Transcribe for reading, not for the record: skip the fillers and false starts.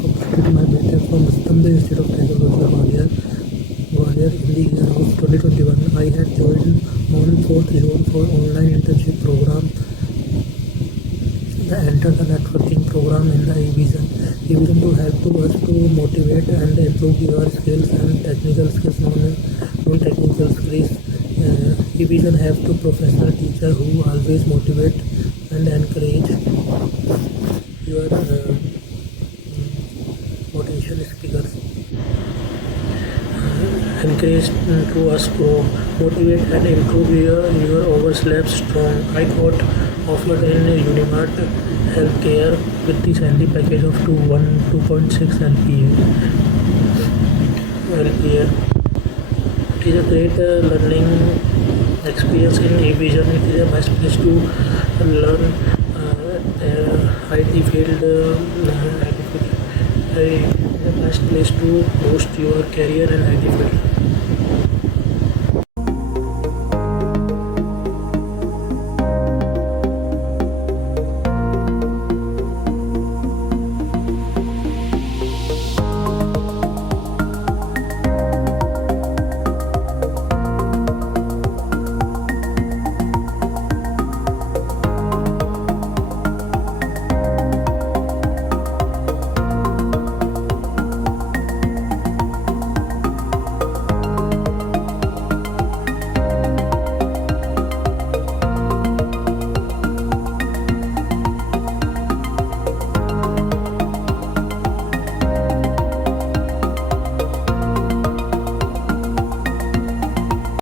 completed my BTech from Stambha Institute of Technology, Gwalior in the year of 2021. I had joined on 4th June for online internship program. I entered the networking program in the Evision. Evision to help to us to motivate and improve your skills and technical skills, non-technical skills. Evision have to professional teacher who always motivate and encourage your potential speakers. Encourage to us grow, motivate and improve your overslap strong. I got offered in Unimrkt healthcare with the salary package of 2.6 LPA. It is a great learning experience in Evision. It is a best place to learn IT field. The best place to boost your career in IT field.